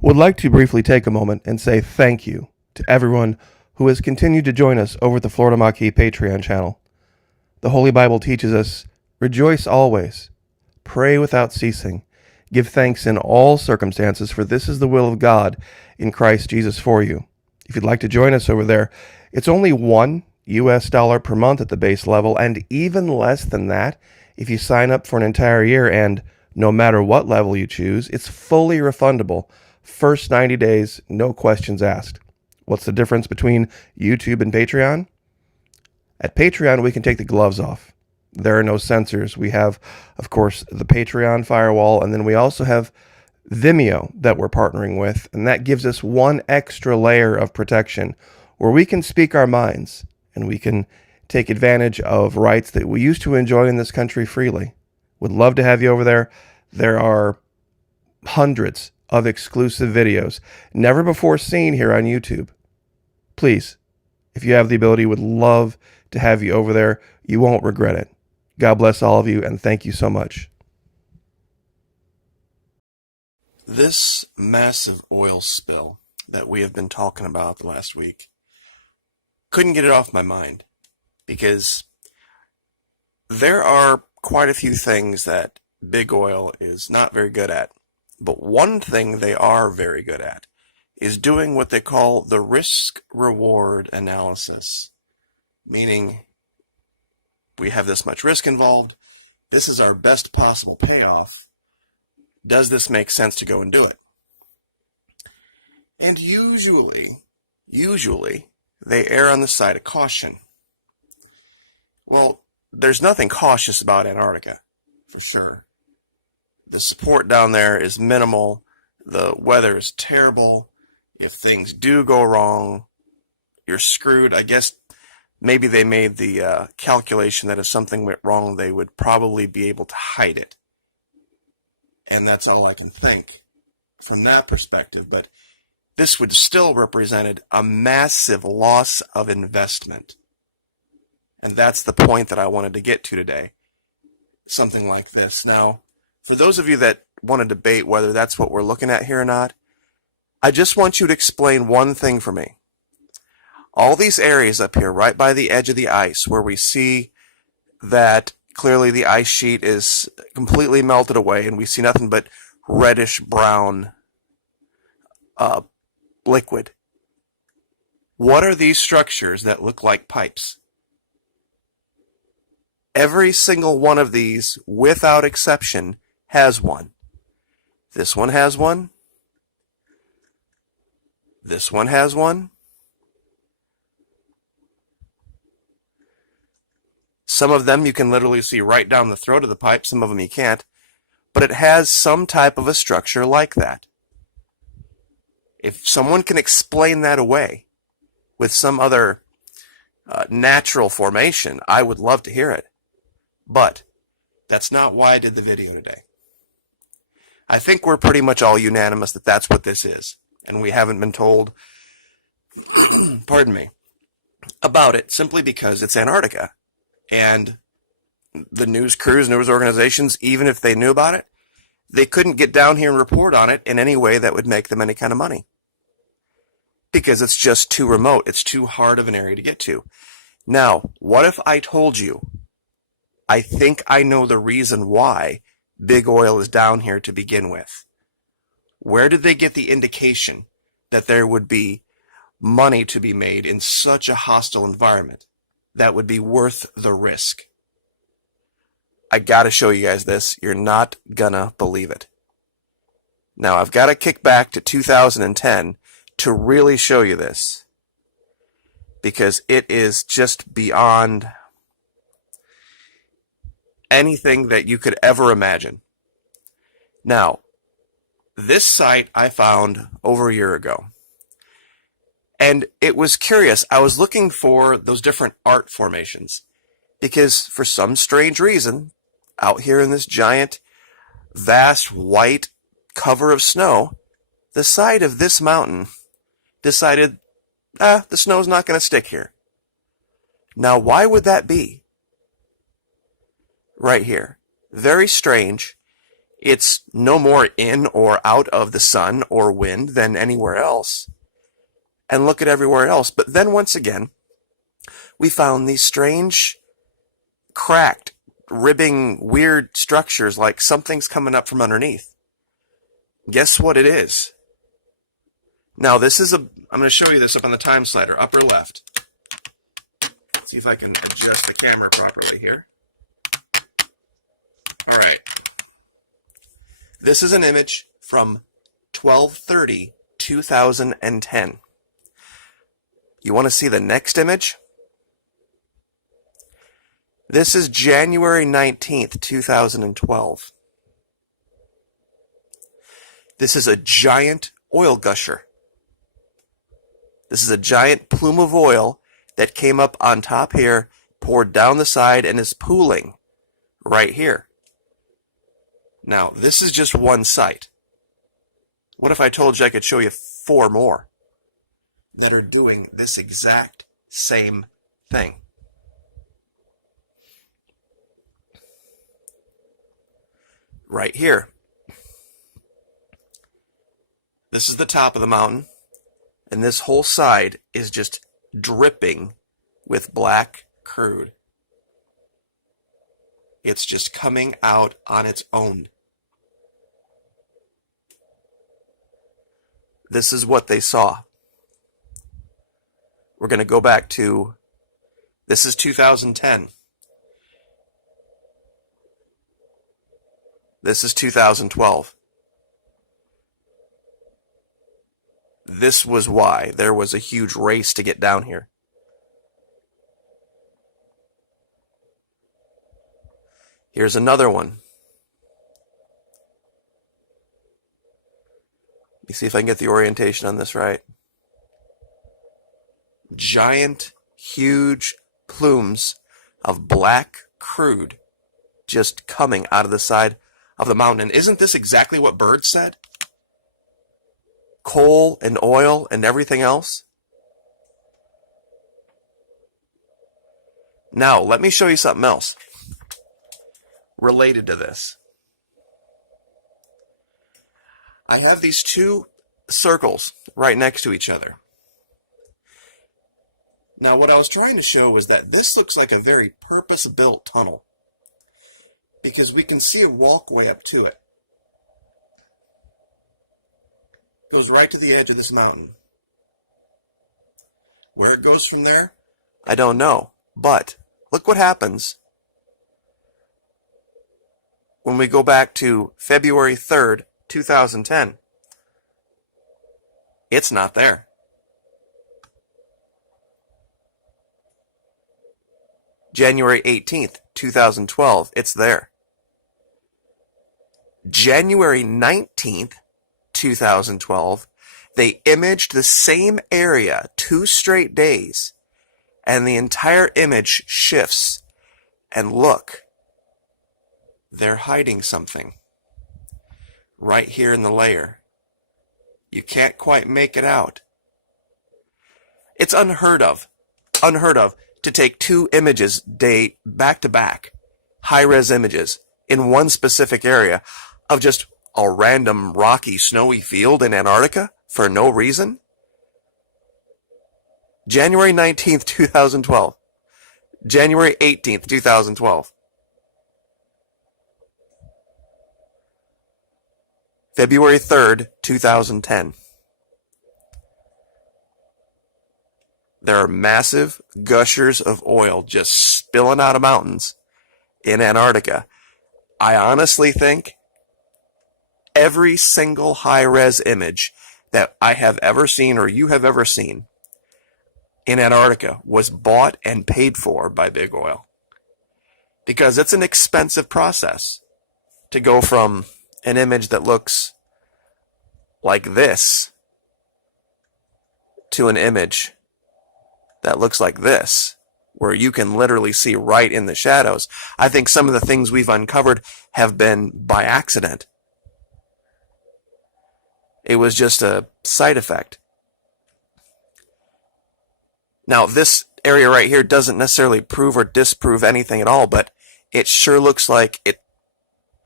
Would like to briefly take a moment and say thank you to everyone who has continued to join us over at the Florida Maquis Patreon channel. The Holy Bible teaches us, rejoice always, pray without ceasing, give thanks in all circumstances, for this is the will of God in Christ Jesus for you. If you'd like to join us over there, it's only $1 per month at the base level, and even less than that if you sign up for an entire year, and no matter what level you choose, it's fully refundable. First 90 days, no questions asked. What's the difference between YouTube and Patreon? At Patreon, we can take the gloves off. There are no censors. We have, of course, the Patreon firewall, and then we also have Vimeo that we're partnering with, and that gives us one extra layer of protection where we can speak our minds and we can take advantage of rights that we used to enjoy in this country freely. Would love to have you over there. There are hundreds of exclusive videos, never before seen here on YouTube. Please, if you have the ability, would love to have you over there. You won't regret it. God bless all of you, and thank you so much. This massive oil spill that we have been talking about the last week, couldn't get it off my mind, because there are quite a few things that big oil is not very good at. But one thing they are very good at is doing what they call the risk-reward analysis, meaning we have this much risk involved, this is our best possible payoff, does this make sense to go and do it? And usually, they err on the side of caution. Well, there's nothing cautious about Antarctica, for sure. The support down there is minimal. The weather is terrible. If things do go wrong, you're screwed. I guess maybe they made the calculation that if something went wrong, they would probably be able to hide it. And that's all I can think from that perspective. But this would still represented a massive loss of investment. And that's the point that I wanted to get to today. Something like this. Now, for those of you that want to debate whether that's what we're looking at here or not, I just want you to explain one thing for me. All these areas up here, right by the edge of the ice, where we see that clearly the ice sheet is completely melted away and we see nothing but reddish brown liquid. What are these structures that look like pipes? Every single one of these, without exception, has one. This one has one. This one has one. Some of them you can literally see right down the throat of the pipe, some of them you can't, but it has some type of a structure like that. If someone can explain that away with some other natural formation, I would love to hear it. But that's not why I did the video today. I think we're pretty much all unanimous that that's what this is, and we haven't been told, pardon me, about it simply because it's Antarctica. And the news crews, news organizations, even if they knew about it, they couldn't get down here and report on it in any way that would make them any kind of money. Because it's just too remote. It's too hard of an area to get to. Now, what if I told you, I think I know the reason why big oil is down here to begin with? Where did they get the indication that there would be money to be made in such a hostile environment that would be worth the risk? I gotta show you guys this. You're not gonna believe it. Now, I've got to kick back to 2010 to really show you this, because it is just beyond anything that you could ever imagine. Now, this site I found over a year ago, and it was curious. I was looking for those different art formations, because for some strange reason, out here in this giant, vast, white cover of snow, the side of this mountain decided, the snow's not going to stick here. Now, why would that be? Right here. Very strange. It's no more in or out of the sun or wind than anywhere else. And look at everywhere else. But then once again, we found these strange, cracked, ribbing, weird structures like something's coming up from underneath. Guess what it is? Now I'm going to show you this up on the time slider, upper left. See if I can adjust the camera properly here. All right. This is an image from 12/30/2010. You want to see the next image? This is January 19th, 2012. This is a giant oil gusher. This is a giant plume of oil that came up on top here, poured down the side, and is pooling right here. Now, this is just one site. What if I told you I could show you 4 more that are doing this exact same thing? Right here. This is the top of the mountain, and this whole side is just dripping with black crude. It's just coming out on its own. This is what they saw. We're going to go back to, this is 2010. This is 2012. This was why there was a huge race to get down here. Here's another one. Let me see if I can get the orientation on this right. Giant, huge plumes of black crude just coming out of the side of the mountain. And isn't this exactly what Bird said? Coal and oil and everything else. Now, let me show you something else related to this. I have these 2 circles right next to each other. Now, what I was trying to show was that this looks like a very purpose-built tunnel, because we can see a walkway up to it. It goes right to the edge of this mountain. Where it goes from there, I don't know. But look what happens when we go back to February 3rd, 2010. It's not there. January 18th, 2012, it's there. January 19th, 2012, they imaged the same area 2 straight days, and the entire image shifts. And look, they're hiding something right here in the layer. You can't quite make it out. It's unheard of to take 2 images back to back, high-res images in one specific area of just a random rocky, snowy field in Antarctica for no reason. January 19th, 2012. January 18th, 2012. February 3rd, 2010. There are massive gushers of oil just spilling out of mountains in Antarctica. I honestly think every single high-res image that I have ever seen or you have ever seen in Antarctica was bought and paid for by Big Oil. Because it's an expensive process to go from an image that looks like this to an image that looks like this, where you can literally see right in the shadows. I think some of the things we've uncovered have been by accident. It was just a side effect. Now, this area right here doesn't necessarily prove or disprove anything at all, but it sure looks like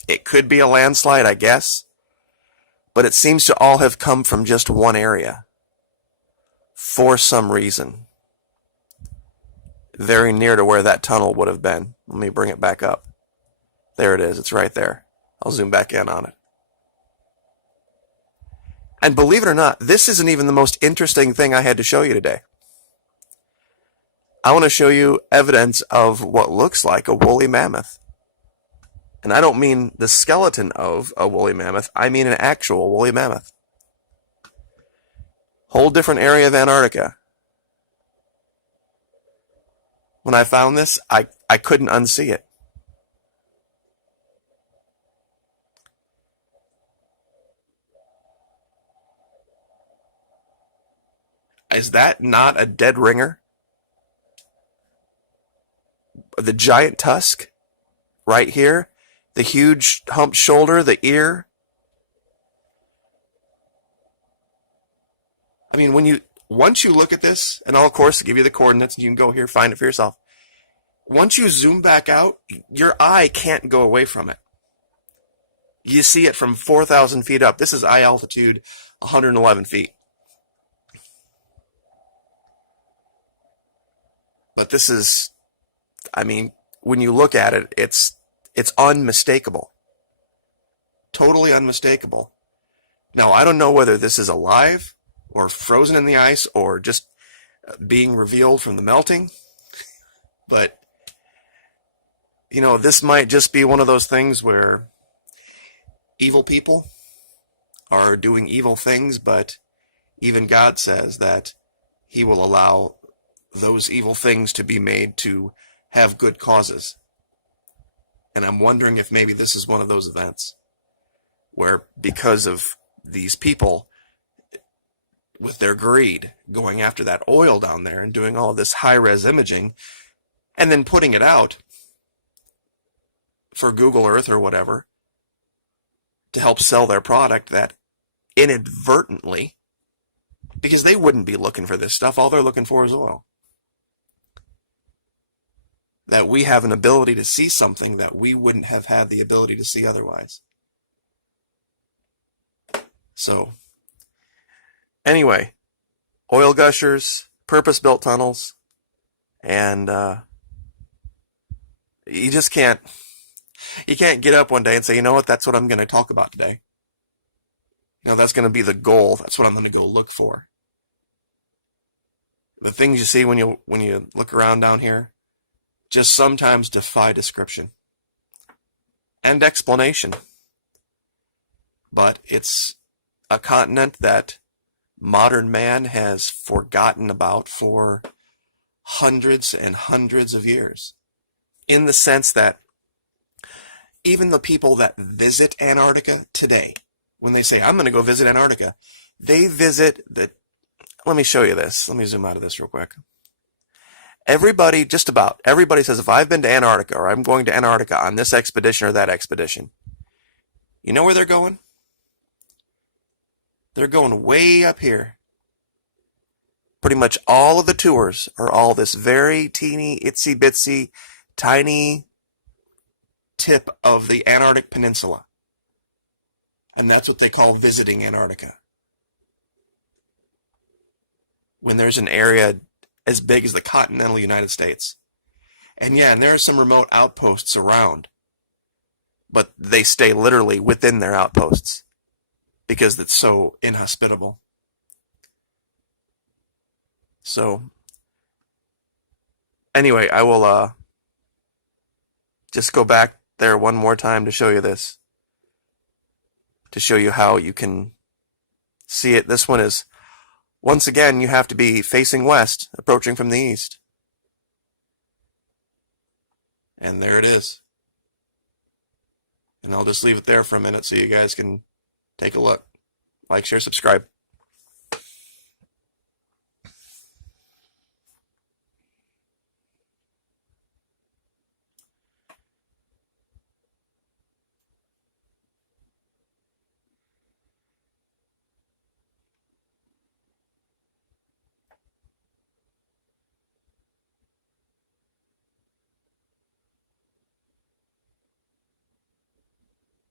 It could be a landslide, I guess, but it seems to all have come from just one area for some reason. Very near to where that tunnel would have been. Let me bring it back up. There it is. It's right there. I'll zoom back in on it. And believe it or not, this isn't even the most interesting thing I had to show you today. I want to show you evidence of what looks like a woolly mammoth. And I don't mean the skeleton of a woolly mammoth. I mean an actual woolly mammoth. Whole different area of Antarctica. When I found this, I couldn't unsee it. Is that not a dead ringer? The giant tusk right here, the huge humped shoulder, the ear. I mean, once you look at this, and I'll of course give you the coordinates, and you can go here find it for yourself. Once you zoom back out, your eye can't go away from it. You see it from 4,000 feet up. This is eye altitude, 111 feet. But this is, I mean, when you look at it, it's unmistakable. Totally unmistakable. Now, I don't know whether this is alive or frozen in the ice or just being revealed from the melting. But, you know, this might just be one of those things where evil people are doing evil things, but even God says that He will allow those evil things to be made to have good causes. And I'm wondering if maybe this is one of those events where, because of these people with their greed going after that oil down there and doing all of this high-res imaging and then putting it out for Google Earth or whatever to help sell their product, that inadvertently, because they wouldn't be looking for this stuff, all they're looking for is oil, that we have an ability to see something that we wouldn't have had the ability to see otherwise. So, anyway, oil gushers, purpose-built tunnels, and you just can't get up one day and say, you know what, that's what I'm going to talk about today. You know, that's going to be the goal. That's what I'm going to go look for. The things you see when you look around down here just sometimes defy description and explanation. But it's a continent that modern man has forgotten about for hundreds and hundreds of years, in the sense that even the people that visit Antarctica today, when they say, I'm going to go visit Antarctica, they visit the... Let me show you this. Let me zoom out of this real quick. Everybody, just about everybody says, if I've been to Antarctica or I'm going to Antarctica on this expedition or that expedition, you know where they're going? They're going way up here. Pretty much all of the tours are all this very teeny, itsy bitsy, tiny tip of the Antarctic Peninsula. And that's what they call visiting Antarctica. When there's an area as big as the continental United States. And yeah, and there are some remote outposts around, but they stay literally within their outposts because it's so inhospitable. So, anyway, I will just go back there one more time to show you this, to show you how you can see it. This one is, once again, you have to be facing west, approaching from the east. And there it is. And I'll just leave it there for a minute so you guys can take a look. Like, share, subscribe.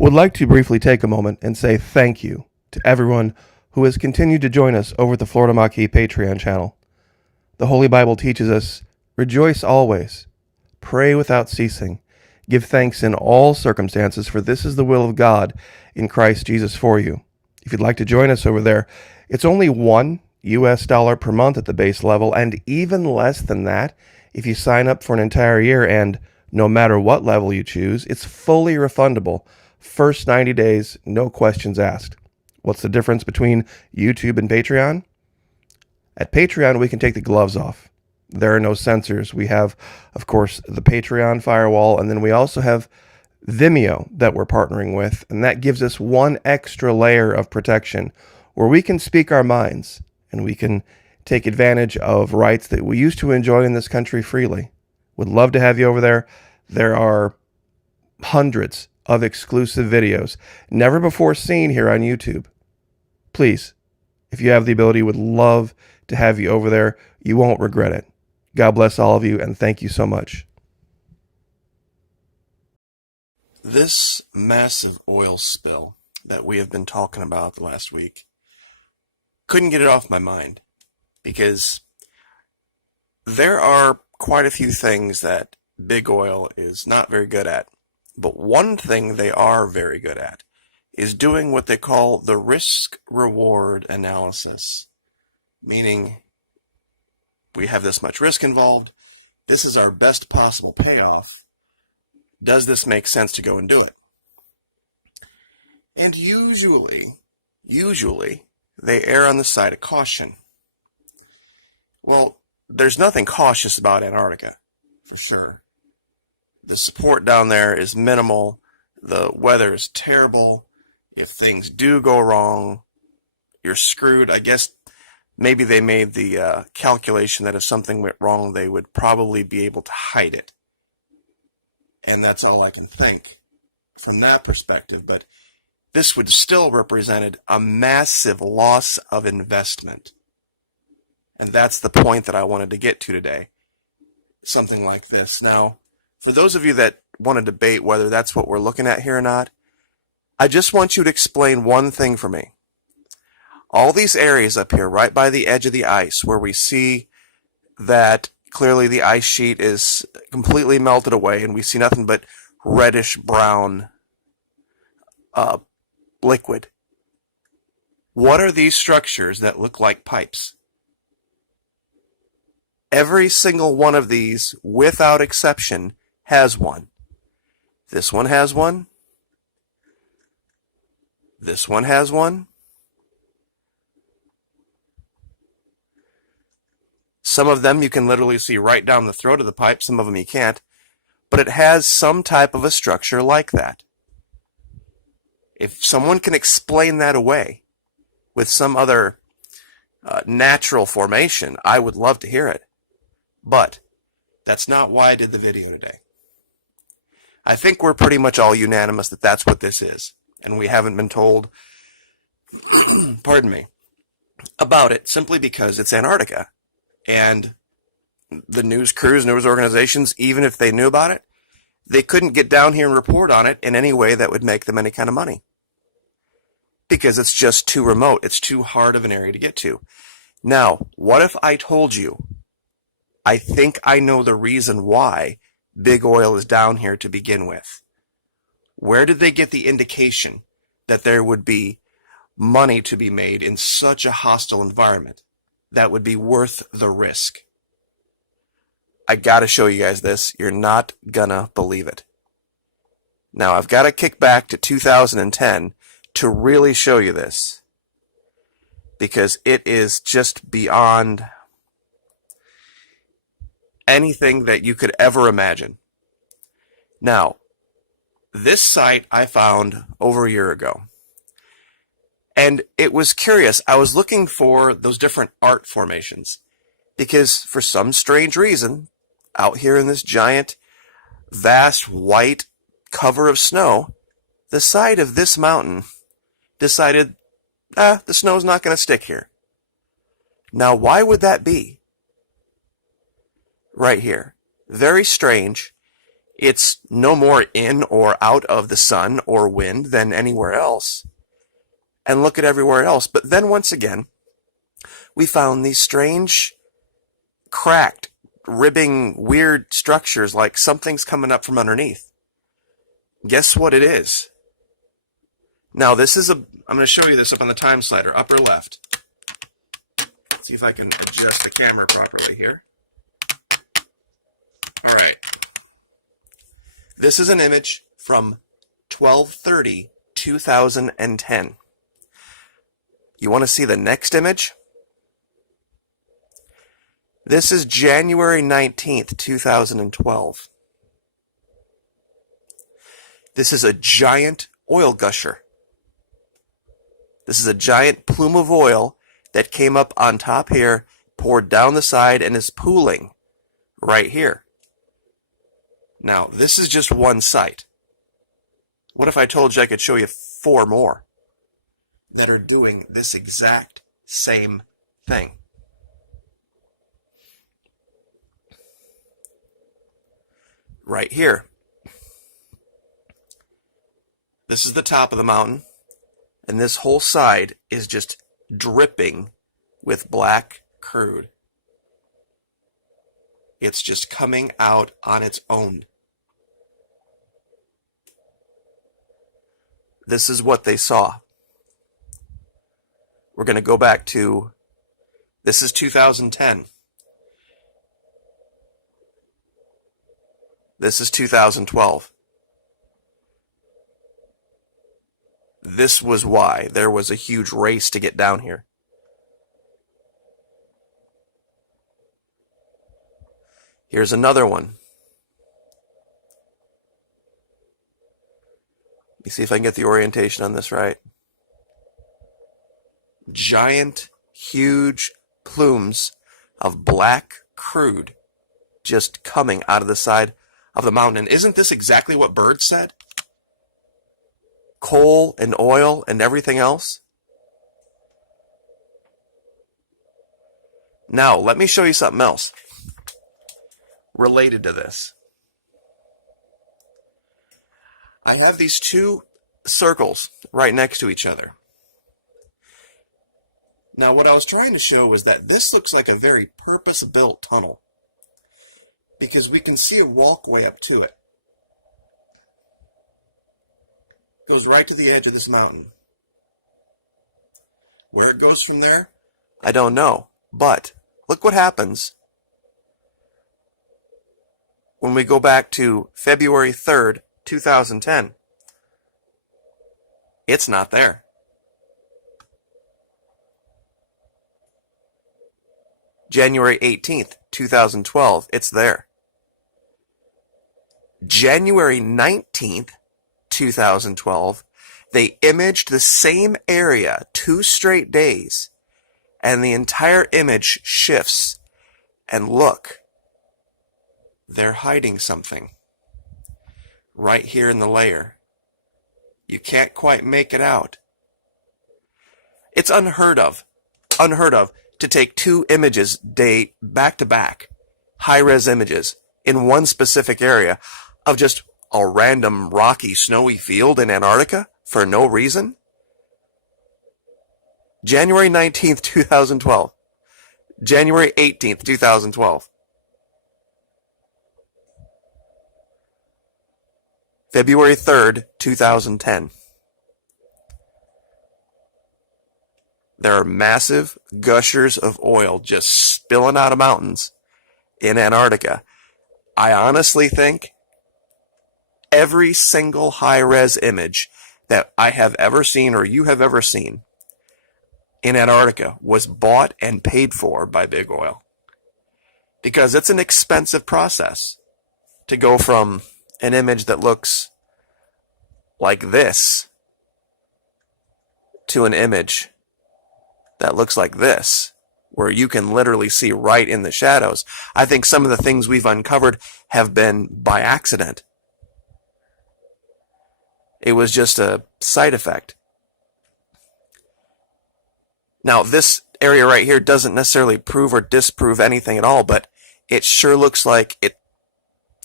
Would like to briefly take a moment and say thank you to everyone who has continued to join us over at the Florida Maquis Patreon channel. The Holy Bible teaches us, rejoice always, pray without ceasing, give thanks in all circumstances, for this is the will of God in Christ Jesus for you. If you'd like to join us over there, it's only $1 per month at the base level, and even less than that if you sign up for an entire year, and no matter what level you choose, it's fully refundable. First 90 days, no questions asked. What's the difference between YouTube and Patreon? At Patreon, we can take the gloves off. There are no censors. We have, of course, the Patreon firewall, and then we also have Vimeo that we're partnering with, and that gives us one extra layer of protection where we can speak our minds and we can take advantage of rights that we used to enjoy in this country freely. Would love to have you over there. There are hundreds of exclusive videos never before seen here on YouTube. Please, if you have the ability, would love to have you over there. You won't regret it. God bless all of you, and thank you so much. This massive oil spill that we have been talking about the last week, couldn't get it off my mind, because there are quite a few things that big oil is not very good at. But one thing they are very good at is doing what they call the risk-reward analysis, meaning we have this much risk involved, this is our best possible payoff, does this make sense to go and do it? And usually, they err on the side of caution. Well, there's nothing cautious about Antarctica, for sure. The support down there is minimal. The weather is terrible. If things do go wrong, you're screwed. I guess maybe they made the calculation that if something went wrong, they would probably be able to hide it. And that's all I can think from that perspective. But this would still represented a massive loss of investment. And that's the point that I wanted to get to today. Something like this. Now, for those of you that want to debate whether that's what we're looking at here or not, I just want you to explain one thing for me. All these areas up here, right by the edge of the ice, where we see that clearly the ice sheet is completely melted away and we see nothing but reddish brown liquid. What are these structures that look like pipes? Every single one of these, without exception, has one. This one has one. This one has one. Some of them you can literally see right down the throat of the pipe, some of them you can't, but it has some type of a structure like that. If someone can explain that away with some other natural formation, I would love to hear it. But that's not why I did the video today. I think we're pretty much all unanimous that that's what this is, and we haven't been told, pardon me, about it simply because it's Antarctica. And the news crews, news organizations, even if they knew about it, they couldn't get down here and report on it in any way that would make them any kind of money. Because it's just too remote. It's too hard of an area to get to. Now, what if I told you, I think I know the reason why big oil is down here to begin with? Where did they get the indication that there would be money to be made in such a hostile environment that would be worth the risk? I gotta show you guys this. You're not gonna believe it. Now, I've got to kick back to 2010 to really show you this, because it is just beyond anything that you could ever imagine. Now, this site I found over a year ago, and it was curious. I was looking for those different art formations, because for some strange reason, out here in this giant, vast, white cover of snow, the side of this mountain decided, the snow's not going to stick here. Now, why would that be? Right here. Very strange. It's no more in or out of the sun or wind than anywhere else. And look at everywhere else. But then once again, we found these strange, cracked, ribbing, weird structures like something's coming up from underneath. Guess what it is? Now I'm going to show you this up on the time slider, upper left. Let's see if I can adjust the camera properly here. All right. This is an image from 12/30/2010. You want to see the next image? This is January 19th, 2012. This is a giant oil gusher. This is a giant plume of oil that came up on top here, poured down the side, and is pooling right here. Now, this is just one site. What if I told you I could show you 4 more that are doing this exact same thing? Right here. This is the top of the mountain, and this whole side is just dripping with black crude. It's just coming out on its own. This is what they saw. We're going to go back to, this is 2010. This is 2012. This was why there was a huge race to get down here. Here's another one. Let me see if I can get the orientation on this right. Giant, huge plumes of black crude just coming out of the side of the mountain. And isn't this exactly what Bird said? Coal and oil and everything else. Now, let me show you something else related to this. I have these 2 circles right next to each other. Now, what I was trying to show was that this looks like a very purpose-built tunnel, because we can see a walkway up to it. It goes right to the edge of this mountain. Where it goes from there, I don't know. But look what happens when we go back to February 3rd, 2010. It's not there. January 18th, 2012, it's there. January 19th, 2012, they imaged the same area 2 straight days, and the entire image shifts. And look, they're hiding something right here in the layer. You can't quite make it out. It's unheard of to take 2 images back to back, high-res images in one specific area of just a random rocky, snowy field in Antarctica for no reason. January 19th, 2012. January 18th, 2012. February 3rd, 2010. There are massive gushers of oil just spilling out of mountains in Antarctica. I honestly think every single high-res image that I have ever seen or you have ever seen in Antarctica was bought and paid for by big oil. Because it's an expensive process to go from an image that looks like this to an image that looks like this, where you can literally see right in the shadows. I think some of the things we've uncovered have been by accident. It was just a side effect. Now, this area right here doesn't necessarily prove or disprove anything at all, but it sure looks like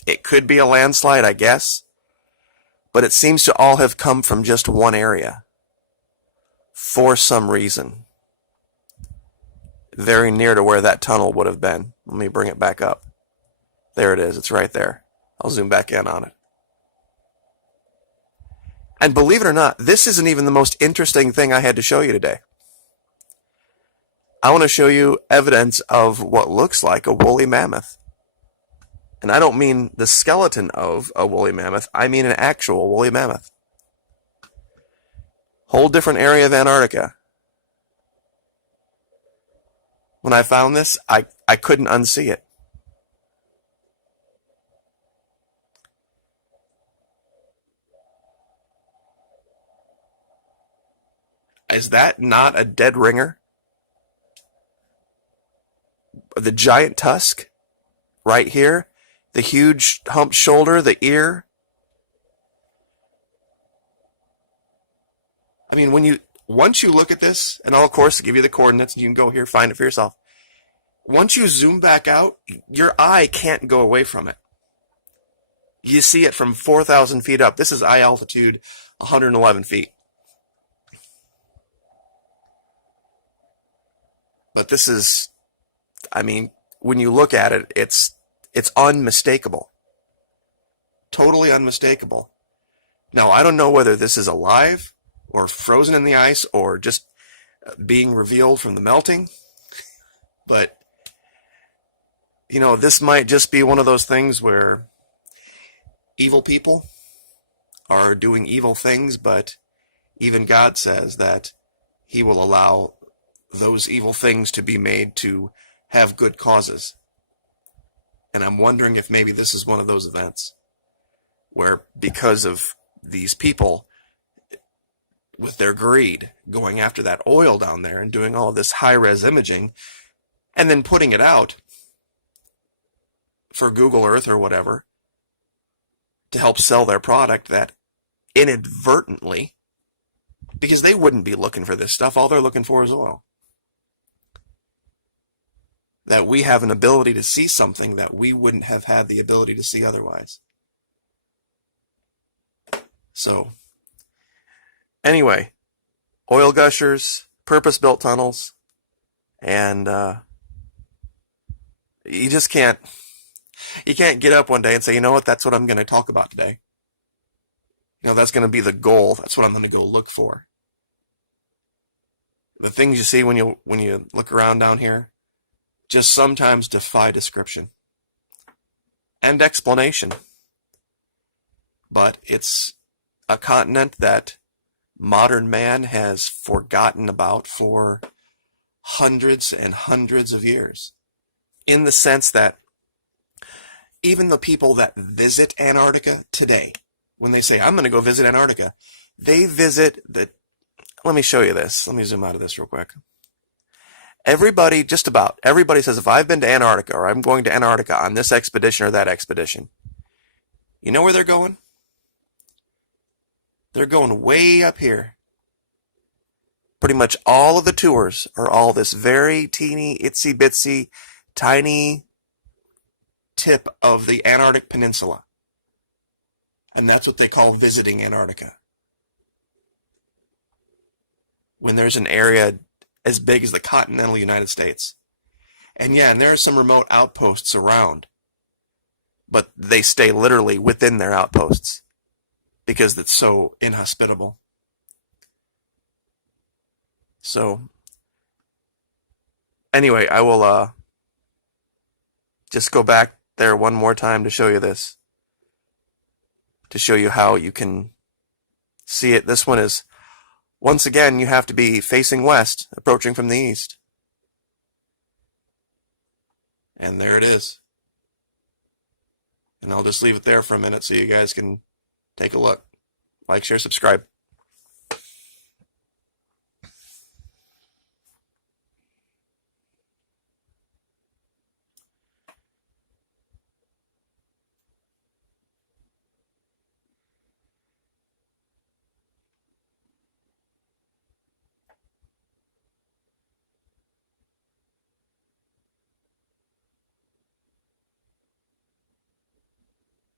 It could be a landslide, I guess, but it seems to all have come from just one area for some reason. Very near to where that tunnel would have been. Let me bring it back up. There it is. It's right there. I'll zoom back in on it. And believe it or not, this isn't even the most interesting thing I had to show you today. I want to show you evidence of what looks like a woolly mammoth. And I don't mean the skeleton of a woolly mammoth. I mean an actual woolly mammoth. Whole different area of Antarctica. When I found this, I couldn't unsee it. Is that not a dead ringer? The giant tusk right here, the huge humped shoulder, the ear. I mean, once you look at this, and I'll of course give you the coordinates, and you can go here find it for yourself. Once you zoom back out, your eye can't go away from it. You see it from 4,000 feet up. This is eye altitude, 111 feet. But this is, I mean, when you look at it, it's unmistakable. Totally unmistakable. Now, I don't know whether this is alive or frozen in the ice or just being revealed from the melting. But, you know, this might just be one of those things where evil people are doing evil things, but even God says that He will allow those evil things to be made to have good causes. And I'm wondering if maybe this is one of those events where, because of these people with their greed going after that oil down there and doing all of this high-res imaging and then putting it out for Google Earth or whatever to help sell their product, that inadvertently, because they wouldn't be looking for this stuff, all they're looking for is oil, that we have an ability to see something that we wouldn't have had the ability to see otherwise. So, anyway, oil gushers, purpose-built tunnels, and you just can't get up one day and say, you know what, that's what I'm going to talk about today. You know, that's going to be the goal. That's what I'm going to go look for. The things you see when you look around down here just sometimes defy description and explanation. But it's a continent that modern man has forgotten about for hundreds and hundreds of years. In the sense that even the people that visit Antarctica today, when they say, I'm going to go visit Antarctica, they visit the... Let me show you this. Let me zoom out of this real quick. Everybody, just about everybody says, if I've been to Antarctica or I'm going to Antarctica on this expedition or that expedition, you know where they're going? They're going way up here. Pretty much all of the tours are all this very teeny, itsy bitsy, tiny tip of the Antarctic Peninsula. And that's what they call visiting Antarctica. When there's an area as big as the continental United States. And yeah, and there are some remote outposts around. But they stay literally within their outposts because it's so inhospitable. So, anyway, I will just go back there one more time to show you this. To show you how you can see it. This one is, once again, you have to be facing west, approaching from the east. And there it is. And I'll just leave it there for a minute so you guys can take a look. Like, share, subscribe.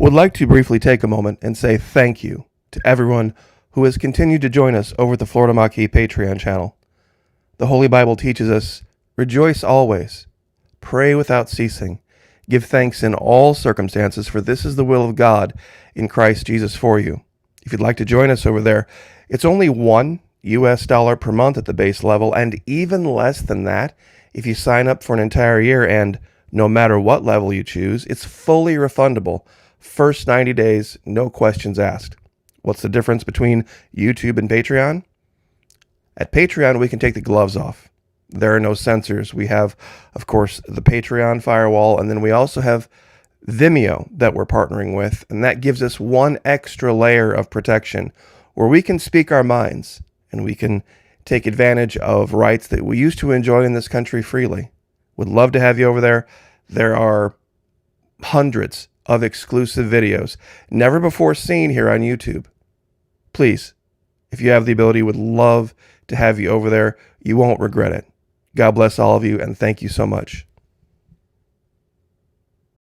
Would like to briefly take a moment and say thank you to everyone who has continued to join us over at the Florida Maquis Patreon channel. The Holy Bible teaches us, rejoice always, pray without ceasing, give thanks in all circumstances, for this is the will of God in Christ Jesus for you. If you'd like to join us over there, it's only $1 per month at the base level, and even less than that if you sign up for an entire year, and no matter what level you choose, it's fully refundable. First 90 days, no questions asked. What's the difference between YouTube and Patreon? At Patreon, we can take the gloves off. There are no censors. We have, of course, the Patreon firewall, and then we also have Vimeo that we're partnering with, and that gives us one extra layer of protection where we can speak our minds and we can take advantage of rights that we used to enjoy in this country freely. Would love to have you over there. There are hundreds of exclusive videos never before seen here on YouTube. Please, if you have the ability, would love to have you over there. You won't regret it. God bless all of you, and thank you so much.